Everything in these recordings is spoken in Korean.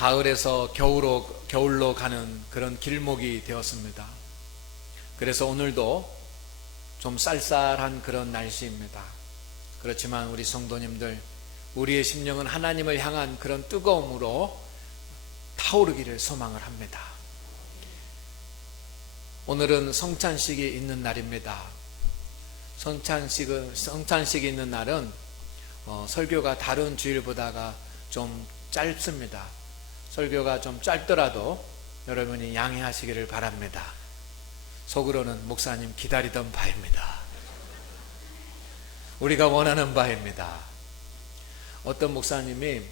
가을에서 겨울로 가는 그런 길목이 되었습니다. 그래서 오늘도 좀 쌀쌀한 그런 날씨입니다. 그렇지만 우리 성도님들, 우리의 심령은 하나님을 향한 그런 뜨거움으로 타오르기를 소망을 합니다. 오늘은 성찬식이 있는 날입니다. 성찬식이 있는 날은 설교가 다른 주일보다가 좀 짧습니다. 설교가 좀 짧더라도 여러분이 양해하시기를 바랍니다. 속으로는 목사님 기다리던 바입니다. 우리가 원하는 바입니다. 어떤 목사님이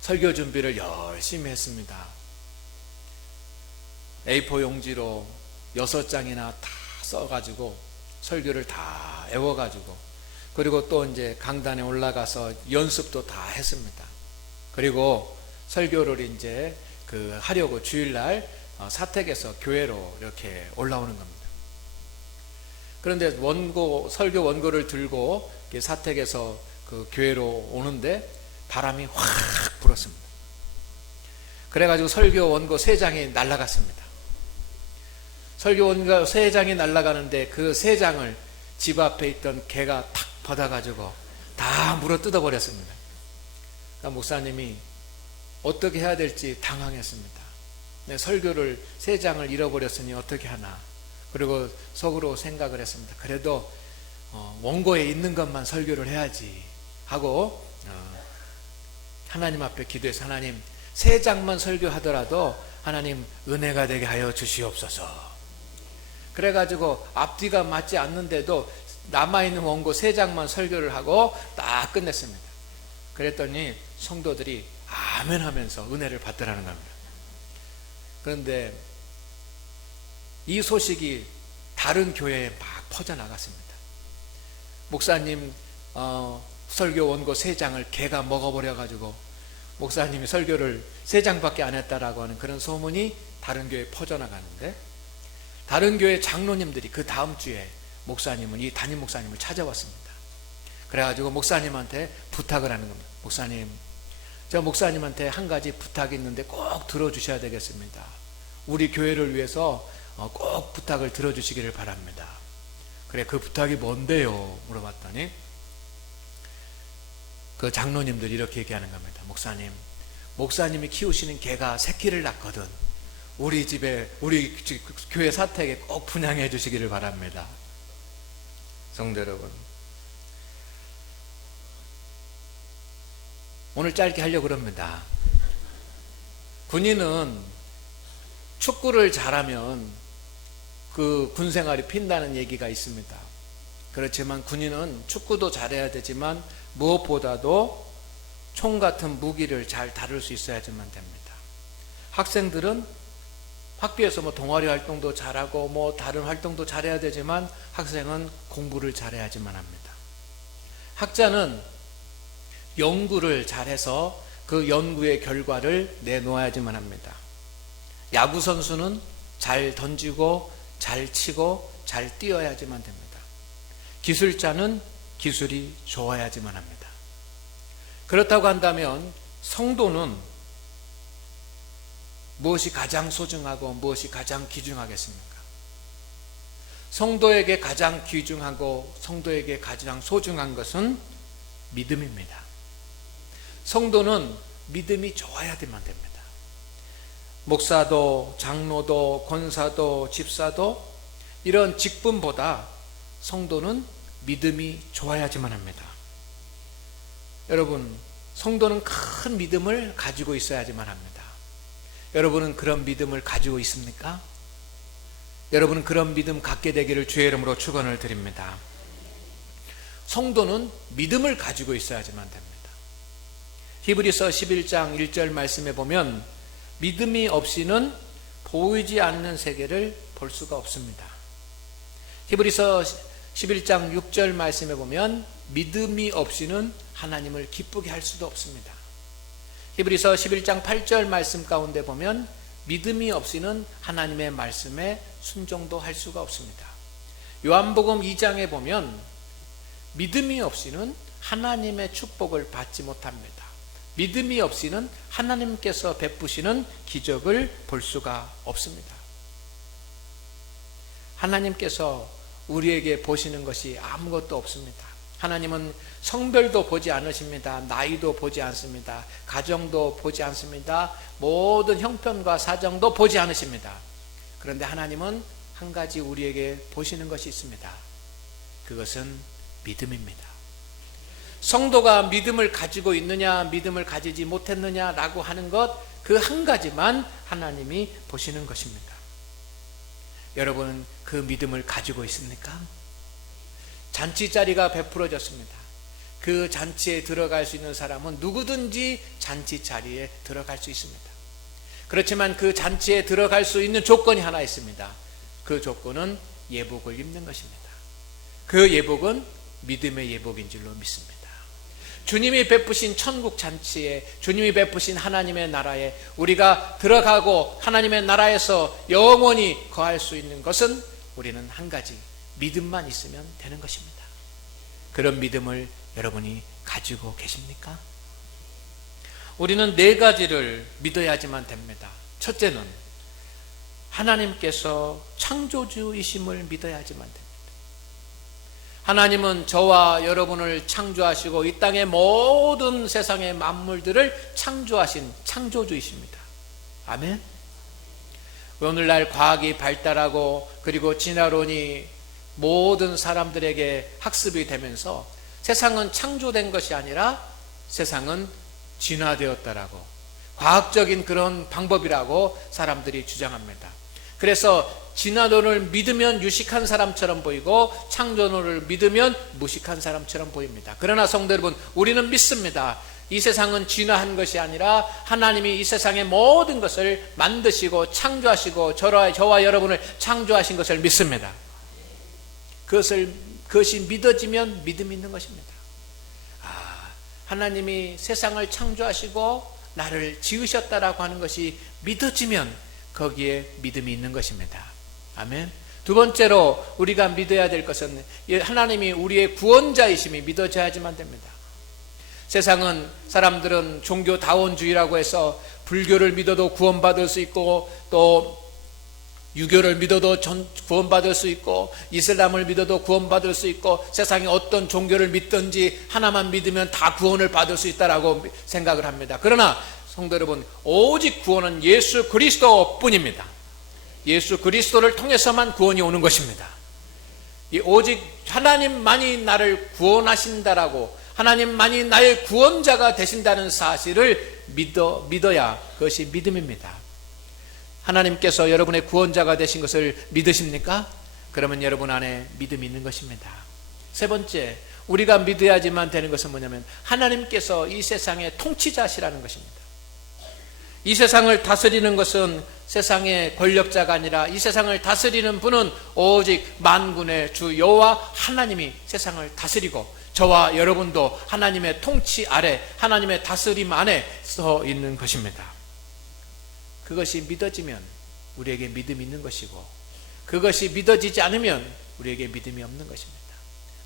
설교 준비를 열심히 했습니다. A4 용지로 6장이나 다 써가지고 설교를 다 외워가지고, 그리고 또 이제 강단에 올라가서 연습도 다 했습니다. 그리고 설교를 이제 하려고 주일날 사택에서 교회로 이렇게 올라오는 겁니다. 그런데 설교 원고를 들고 사택에서 그 교회로 오는데 바람이 확 불었습니다. 그래가지고 설교 원고 3장이 날아갔습니다. 설교 원고 3장이 날아가는데 그 3장을 집 앞에 있던 개가 탁 받아가지고 다 물어 뜯어버렸습니다. 그러니까 목사님이 어떻게 해야 될지 당황했습니다. 설교를 3장을 잃어버렸으니 어떻게 하나. 그리고 속으로 생각을 했습니다. 그래도 원고에 있는 것만 설교를 해야지 하고 하나님 앞에 기도해서, 하나님 3장만 설교하더라도 하나님 은혜가 되게 하여 주시옵소서. 그래가지고 앞뒤가 맞지 않는데도 남아있는 원고 3장만 설교를 하고 딱 끝냈습니다. 그랬더니 성도들이 아멘 하면서 은혜를 받더라는 겁니다. 그런데 이 소식이 다른 교회에 막 퍼져나갔습니다. 목사님 설교 원고 3장을 개가 먹어버려가지고 목사님이 설교를 3장밖에 안 했다라고 하는 그런 소문이 다른 교회에 퍼져나가는데, 다른 교회 장로님들이 그 다음 주에 이 담임 목사님을 찾아왔습니다. 그래가지고 목사님한테 부탁을 하는 겁니다. 목사님, 저 목사님한테 한 가지 부탁이 있는데 꼭 들어주셔야 되겠습니다. 우리 교회를 위해서 꼭 부탁을 들어주시기를 바랍니다. 그래, 그 부탁이 뭔데요? 물어봤더니 그 장로님들이 이렇게 얘기하는 겁니다. 목사님이 키우시는 개가 새끼를 낳거든. 우리 교회 사택에 꼭 분양해 주시기를 바랍니다. 성도 여러분, 오늘 짧게 하려고 합니다. 군인은 축구를 잘하면 그 군생활이 핀다는 얘기가 있습니다. 그렇지만 군인은 축구도 잘해야 되지만 무엇보다도 총 같은 무기를 잘 다룰 수 있어야지만 됩니다. 학생들은 학교에서 동아리 활동도 잘하고 다른 활동도 잘해야 되지만 학생은 공부를 잘해야지만 합니다. 학자는 연구를 잘해서 그 연구의 결과를 내놓아야지만 합니다. 야구 선수는 잘 던지고 잘 치고 잘 뛰어야지만 됩니다. 기술자는 기술이 좋아야지만 합니다. 그렇다고 한다면 성도는 무엇이 가장 소중하고 무엇이 가장 귀중하겠습니까? 성도에게 가장 귀중하고 성도에게 가장 소중한 것은 믿음입니다. 성도는 믿음이 좋아야만 됩니다. 목사도 장로도 권사도 집사도 이런 직분보다 성도는 믿음이 좋아야지만 합니다. 여러분, 성도는 큰 믿음을 가지고 있어야지만 합니다. 여러분은 그런 믿음을 가지고 있습니까? 여러분은 그런 믿음 갖게 되기를 주의 이름으로 축원을 드립니다. 성도는 믿음을 가지고 있어야지만 됩니다. 히브리서 11장 1절 말씀에 보면 믿음이 없이는 보이지 않는 세계를 볼 수가 없습니다. 히브리서 11장 6절 말씀에 보면 믿음이 없이는 하나님을 기쁘게 할 수도 없습니다. 히브리서 11장 8절 말씀 가운데 보면 믿음이 없이는 하나님의 말씀에 순종도 할 수가 없습니다. 요한복음 2장에 보면 믿음이 없이는 하나님의 축복을 받지 못합니다. 믿음이 없이는 하나님께서 베푸시는 기적을 볼 수가 없습니다. 하나님께서 우리에게 보시는 것이 아무것도 없습니다. 하나님은 성별도 보지 않으십니다. 나이도 보지 않습니다. 가정도 보지 않습니다. 모든 형편과 사정도 보지 않으십니다. 그런데 하나님은 한 가지 우리에게 보시는 것이 있습니다. 그것은 믿음입니다. 성도가 믿음을 가지고 있느냐, 믿음을 가지지 못했느냐라고 하는 것, 그 한 가지만 하나님이 보시는 것입니다. 여러분, 그 믿음을 가지고 있습니까? 잔치 자리가 베풀어졌습니다. 그 잔치에 들어갈 수 있는 사람은 누구든지 잔치 자리에 들어갈 수 있습니다. 그렇지만 그 잔치에 들어갈 수 있는 조건이 하나 있습니다. 그 조건은 예복을 입는 것입니다. 그 예복은 믿음의 예복인 줄로 믿습니다. 주님이 베푸신 천국 잔치에, 주님이 베푸신 하나님의 나라에 우리가 들어가고 하나님의 나라에서 영원히 거할 수 있는 것은 우리는 한 가지, 믿음만 있으면 되는 것입니다. 그런 믿음을 여러분이 가지고 계십니까? 우리는 네 가지를 믿어야지만 됩니다. 첫째는 하나님께서 창조주이심을 믿어야지만 됩니다. 하나님은 저와 여러분을 창조하시고 이 땅의 모든 세상의 만물들을 창조하신 창조주이십니다. 아멘. 오늘날 과학이 발달하고 그리고 진화론이 모든 사람들에게 학습이 되면서 세상은 창조된 것이 아니라 세상은 진화되었다라고, 과학적인 그런 방법이라고 사람들이 주장합니다. 그래서 진화론을 믿으면 유식한 사람처럼 보이고 창조론을 믿으면 무식한 사람처럼 보입니다. 그러나 성도 여러분, 우리는 믿습니다. 이 세상은 진화한 것이 아니라 하나님이 이 세상의 모든 것을 만드시고 창조하시고 저와 여러분을 창조하신 것을 믿습니다. 그것이 믿어지면 믿음이 있는 것입니다. 하나님이 세상을 창조하시고 나를 지으셨다라고 하는 것이 믿어지면 거기에 믿음이 있는 것입니다. 아멘. 두 번째로 우리가 믿어야 될 것은 하나님이 우리의 구원자이심이 믿어져야지만 됩니다. 세상은, 사람들은 종교다원주의라고 해서 불교를 믿어도 구원받을 수 있고, 또 유교를 믿어도 구원받을 수 있고, 이슬람을 믿어도 구원받을 수 있고, 세상에 어떤 종교를 믿든지 하나만 믿으면 다 구원을 받을 수 있다라고 생각을 합니다. 그러나 성도 여러분, 오직 구원은 예수 그리스도 뿐입니다. 예수 그리스도를 통해서만 구원이 오는 것입니다. 오직 하나님만이 나를 구원하신다라고, 하나님만이 나의 구원자가 되신다는 사실을 믿어야 그것이 믿음입니다. 하나님께서 여러분의 구원자가 되신 것을 믿으십니까? 그러면 여러분 안에 믿음이 있는 것입니다. 세 번째, 우리가 믿어야지만 되는 것은 뭐냐면 하나님께서 이 세상의 통치자시라는 것입니다. 이 세상을 다스리는 것은 세상의 권력자가 아니라 이 세상을 다스리는 분은 오직 만군의 주 여호와 하나님이 세상을 다스리고 저와 여러분도 하나님의 통치 아래, 하나님의 다스림 안에 서 있는 것입니다. 그것이 믿어지면 우리에게 믿음이 있는 것이고, 그것이 믿어지지 않으면 우리에게 믿음이 없는 것입니다.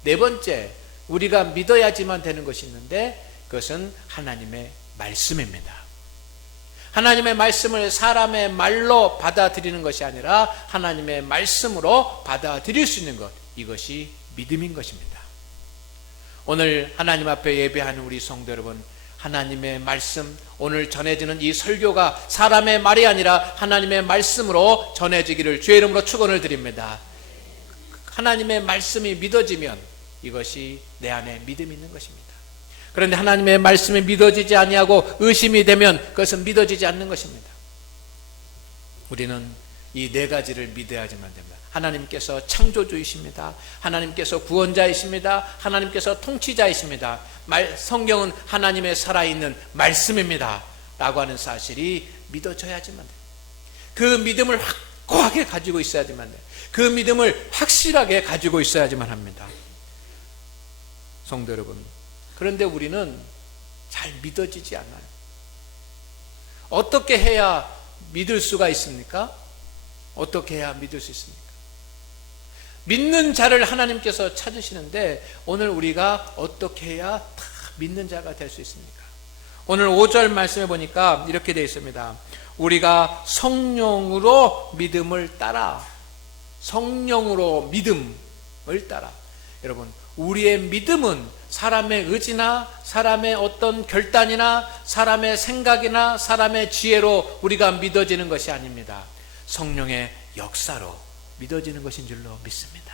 네 번째, 우리가 믿어야지만 되는 것이 있는데 그것은 하나님의 말씀입니다. 하나님의 말씀을 사람의 말로 받아들이는 것이 아니라 하나님의 말씀으로 받아들일 수 있는 것, 이것이 믿음인 것입니다. 오늘 하나님 앞에 예배하는 우리 성도 여러분, 하나님의 말씀, 오늘 전해지는 이 설교가 사람의 말이 아니라 하나님의 말씀으로 전해지기를 주의 이름으로 축원을 드립니다. 하나님의 말씀이 믿어지면 이것이 내 안에 믿음이 있는 것입니다. 그런데 하나님의 말씀이 믿어지지 아니하고 의심이 되면 그것은 믿어지지 않는 것입니다. 우리는 이 네 가지를 믿어야지만 됩니다. 하나님께서 창조주이십니다. 하나님께서 구원자이십니다. 하나님께서 통치자이십니다. 성경은 하나님의 살아있는 말씀입니다 라고 하는 사실이 믿어져야지만 돼요. 그 믿음을 확고하게 가지고 있어야지만 돼요. 그 믿음을 확실하게 가지고 있어야지만 합니다. 성도 여러분, 그런데 우리는 잘 믿어지지 않아요. 어떻게 해야 믿을 수가 있습니까? 어떻게 해야 믿을 수 있습니까? 믿는 자를 하나님께서 찾으시는데 오늘 우리가 어떻게 해야 다 믿는 자가 될 수 있습니까? 오늘 5절 말씀해 보니까 이렇게 되어 있습니다. 우리가 성령으로 믿음을 따라, 성령으로 믿음을 따라. 여러분, 우리의 믿음은 사람의 의지나 사람의 어떤 결단이나 사람의 생각이나 사람의 지혜로 우리가 믿어지는 것이 아닙니다. 성령의 역사로 믿어지는 것인 줄로 믿습니다.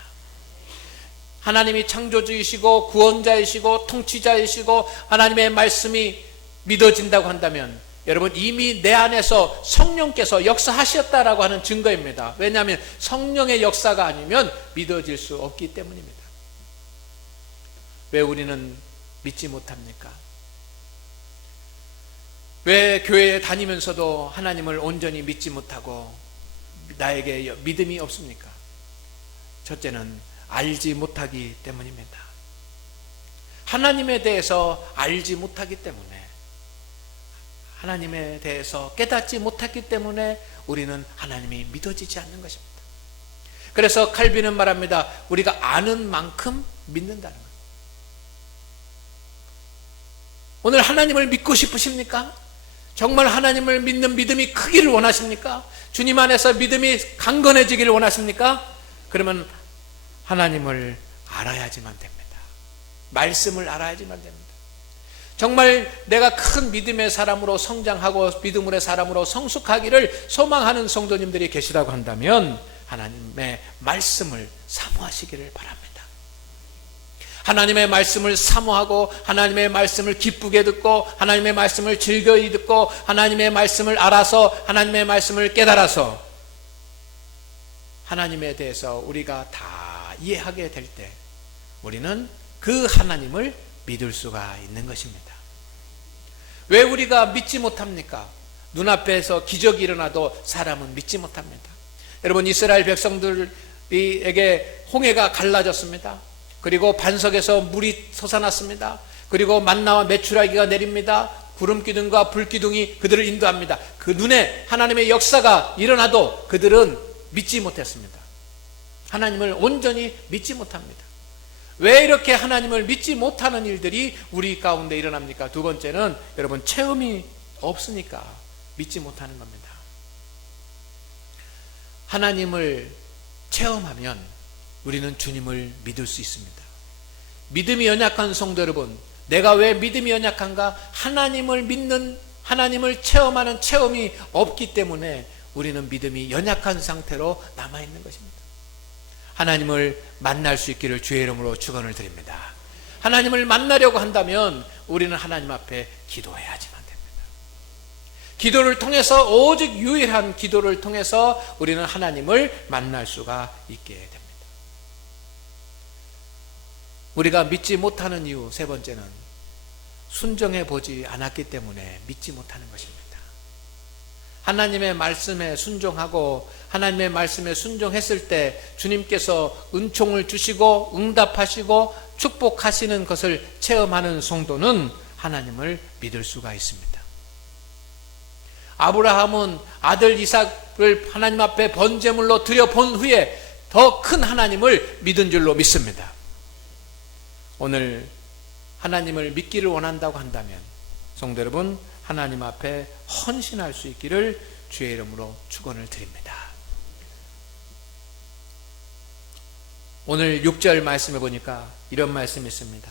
하나님이 창조주이시고 구원자이시고 통치자이시고 하나님의 말씀이 믿어진다고 한다면 여러분, 이미 내 안에서 성령께서 역사하셨다라고 하는 증거입니다. 왜냐하면 성령의 역사가 아니면 믿어질 수 없기 때문입니다. 왜 우리는 믿지 못합니까? 왜 교회에 다니면서도 하나님을 온전히 믿지 못하고 나에게 믿음이 없습니까? 첫째는 알지 못하기 때문입니다. 하나님에 대해서 알지 못하기 때문에, 하나님에 대해서 깨닫지 못했기 때문에 우리는 하나님이 믿어지지 않는 것입니다. 그래서 칼빈은 말합니다. 우리가 아는 만큼 믿는다는 거예요. 오늘 하나님을 믿고 싶으십니까? 정말 하나님을 믿는 믿음이 크기를 원하십니까? 주님 안에서 믿음이 강건해지기를 원하십니까? 그러면 하나님을 알아야지만 됩니다. 말씀을 알아야지만 됩니다. 정말 내가 큰 믿음의 사람으로 성장하고 믿음의 사람으로 성숙하기를 소망하는 성도님들이 계시다고 한다면 하나님의 말씀을 사모하시기를 바랍니다. 하나님의 말씀을 사모하고 하나님의 말씀을 기쁘게 듣고 하나님의 말씀을 즐거이 듣고 하나님의 말씀을 알아서 하나님의 말씀을 깨달아서 하나님에 대해서 우리가 다 이해하게 될 때 우리는 그 하나님을 믿을 수가 있는 것입니다. 왜 우리가 믿지 못합니까? 눈앞에서 기적이 일어나도 사람은 믿지 못합니다. 여러분, 이스라엘 백성들에게 홍해가 갈라졌습니다. 그리고 반석에서 물이 솟아났습니다. 그리고 만나와 메추라기가 내립니다. 구름기둥과 불기둥이 그들을 인도합니다. 그 눈에 하나님의 역사가 일어나도 그들은 믿지 못했습니다. 하나님을 온전히 믿지 못합니다. 왜 이렇게 하나님을 믿지 못하는 일들이 우리 가운데 일어납니까? 두 번째는 여러분, 체험이 없으니까 믿지 못하는 겁니다. 하나님을 체험하면 우리는 주님을 믿을 수 있습니다. 믿음이 연약한 성도 여러분, 내가 왜 믿음이 연약한가? 하나님을 믿는, 하나님을 체험하는 체험이 없기 때문에 우리는 믿음이 연약한 상태로 남아있는 것입니다. 하나님을 만날 수 있기를 주의 이름으로 축원을 드립니다. 하나님을 만나려고 한다면 우리는 하나님 앞에 기도해야지만 됩니다. 기도를 통해서, 오직 유일한 기도를 통해서 우리는 하나님을 만날 수가 있게 됩니다. 우리가 믿지 못하는 이유 세 번째는 순종해 보지 않았기 때문에 믿지 못하는 것입니다. 하나님의 말씀에 순종하고 하나님의 말씀에 순종했을 때 주님께서 은총을 주시고 응답하시고 축복하시는 것을 체험하는 성도는 하나님을 믿을 수가 있습니다. 아브라함은 아들 이삭을 하나님 앞에 번제물로 드려본 후에 더 큰 하나님을 믿은 줄로 믿습니다. 오늘 하나님을 믿기를 원한다고 한다면 성도 여러분, 하나님 앞에 헌신할 수 있기를 주의 이름으로 축원을 드립니다. 오늘 6절 말씀해 보니까 이런 말씀이 있습니다.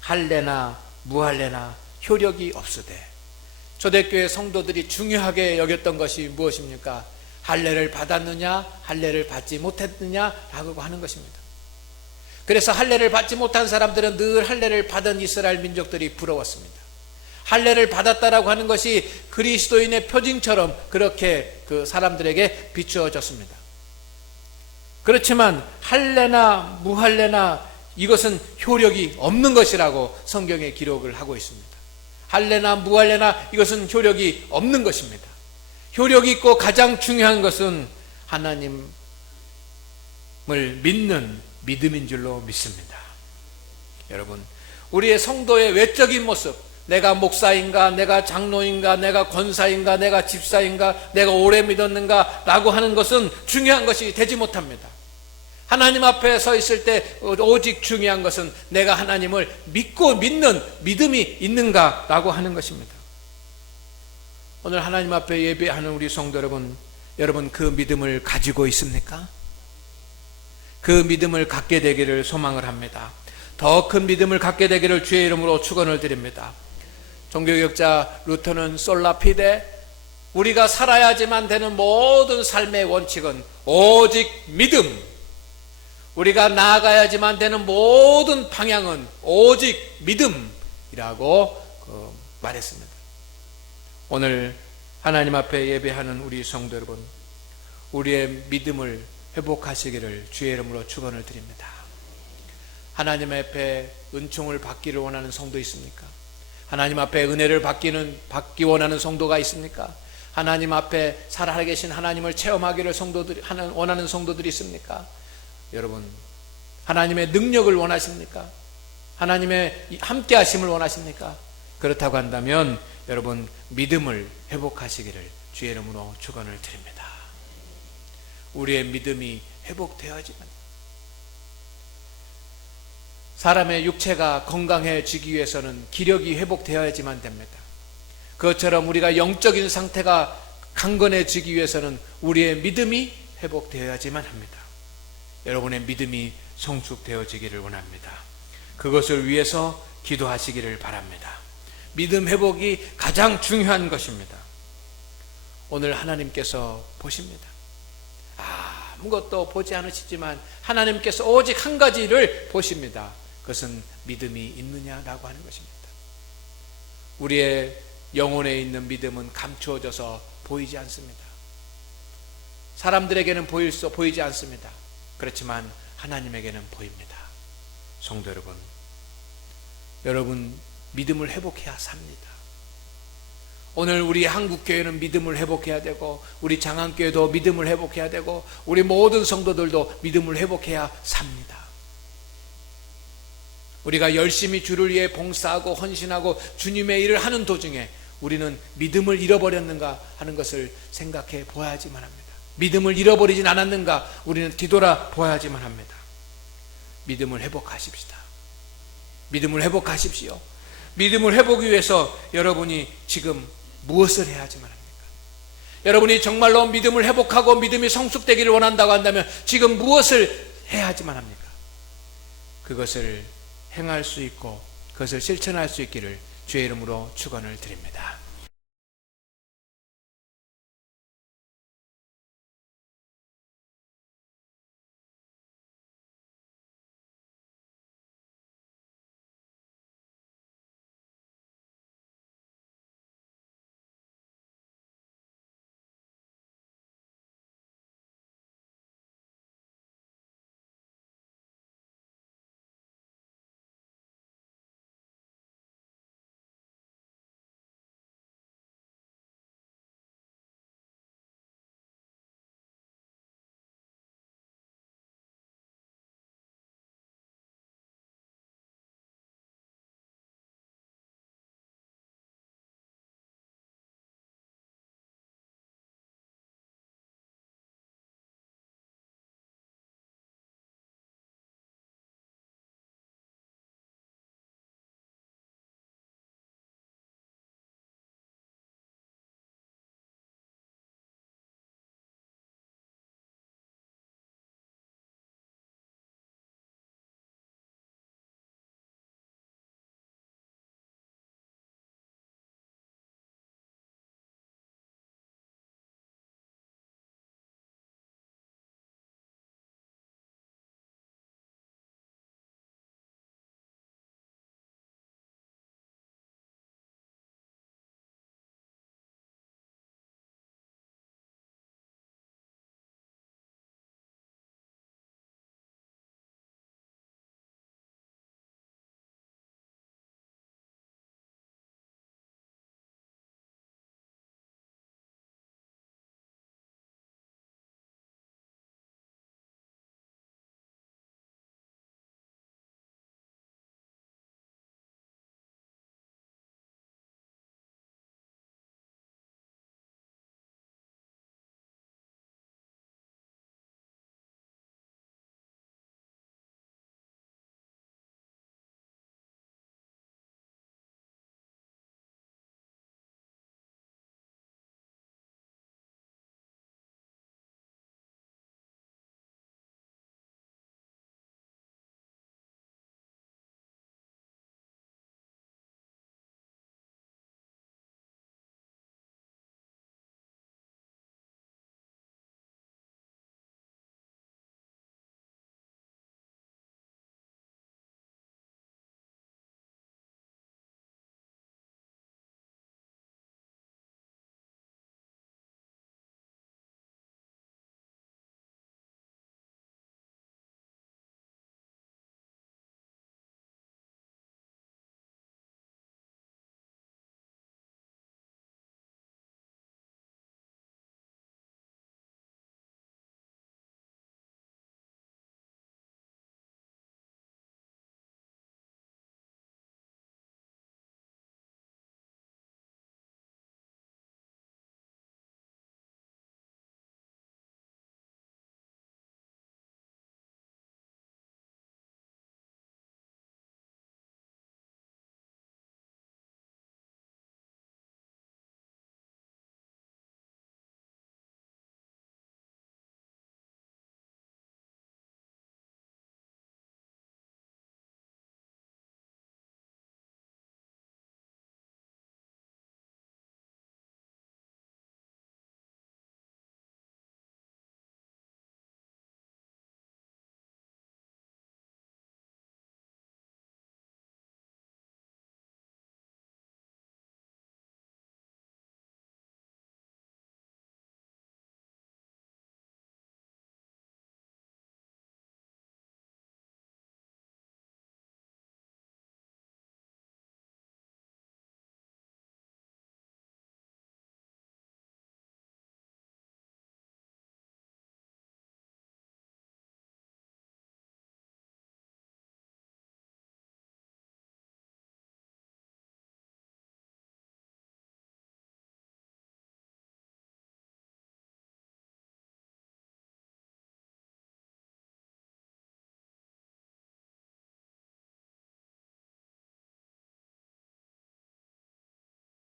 할례나 무할례나 효력이 없으되. 초대교회 성도들이 중요하게 여겼던 것이 무엇입니까? 할례를 받았느냐, 할례를 받지 못했느냐라고 하는 것입니다. 그래서 할례를 받지 못한 사람들은 늘 할례를 받은 이스라엘 민족들이 부러웠습니다. 할례를 받았다라고 하는 것이 그리스도인의 표징처럼 그렇게 그 사람들에게 비추어졌습니다. 그렇지만 할례나 무할례나 이것은 효력이 없는 것이라고 성경에 기록을 하고 있습니다. 할례나 무할례나 이것은 효력이 없는 것입니다. 효력이 있고 가장 중요한 것은 하나님을 믿는 믿음인 줄로 믿습니다. 여러분, 우리의 성도의 외적인 모습, 내가 목사인가, 내가 장로인가, 내가 권사인가, 내가 집사인가, 내가 오래 믿었는가 라고 하는 것은 중요한 것이 되지 못합니다. 하나님 앞에 서 있을 때 오직 중요한 것은 내가 하나님을 믿고 믿는 믿음이 있는가 라고 하는 것입니다. 오늘 하나님 앞에 예배하는 우리 성도 여러분, 여러분 그 믿음을 가지고 있습니까? 그 믿음을 갖게 되기를 소망을 합니다. 더 큰 믿음을 갖게 되기를 주의 이름으로 축원을 드립니다. 종교개혁자 루터는 솔라피데, 우리가 살아야지만 되는 모든 삶의 원칙은 오직 믿음, 우리가 나아가야지만 되는 모든 방향은 오직 믿음이라고 말했습니다. 오늘 하나님 앞에 예배하는 우리 성도 여러분, 우리의 믿음을 회복하시기를 주의 이름으로 축원을 드립니다. 하나님 앞에 은총을 받기를 원하는 성도 있습니까? 하나님 앞에 은혜를 받기 원하는 성도가 있습니까? 하나님 앞에 살아계신 하나님을 체험하기를 원하는 성도들이 있습니까? 여러분, 하나님의 능력을 원하십니까? 하나님의 함께 하심을 원하십니까? 그렇다고 한다면 여러분 믿음을 회복하시기를 주의 이름으로 축원을 드립니다. 우리의 믿음이 회복되어야지만, 사람의 육체가 건강해지기 위해서는 기력이 회복되어야지만 됩니다. 그것처럼 우리가 영적인 상태가 강건해지기 위해서는 우리의 믿음이 회복되어야지만 합니다. 여러분의 믿음이 성숙되어지기를 원합니다. 그것을 위해서 기도하시기를 바랍니다. 믿음 회복이 가장 중요한 것입니다. 오늘 하나님께서 보십니다. 아무것도 보지 않으시지만 하나님께서 오직 한 가지를 보십니다. 그것은 믿음이 있느냐라고 하는 것입니다. 우리의 영혼에 있는 믿음은 감추어져서 보이지 않습니다. 사람들에게는 보이지 않습니다. 그렇지만 하나님에게는 보입니다. 성도 여러분 믿음을 회복해야 삽니다. 오늘 우리 한국교회는 믿음을 회복해야 되고, 우리 장안교회도 믿음을 회복해야 되고, 우리 모든 성도들도 믿음을 회복해야 삽니다. 우리가 열심히 주를 위해 봉사하고 헌신하고 주님의 일을 하는 도중에 우리는 믿음을 잃어버렸는가 하는 것을 생각해 보아야지만 합니다. 믿음을 잃어버리진 않았는가 우리는 뒤돌아 보아야지만 합니다. 믿음을 회복하십시다. 믿음을 회복하십시오. 믿음을 회복하기 위해서 여러분이 지금 무엇을 해야지만 합니까? 여러분이 정말로 믿음을 회복하고 믿음이 성숙되기를 원한다고 한다면 지금 무엇을 해야지만 합니까? 그것을 행할 수 있고 그것을 실천할 수 있기를 주의 이름으로 축원을 드립니다.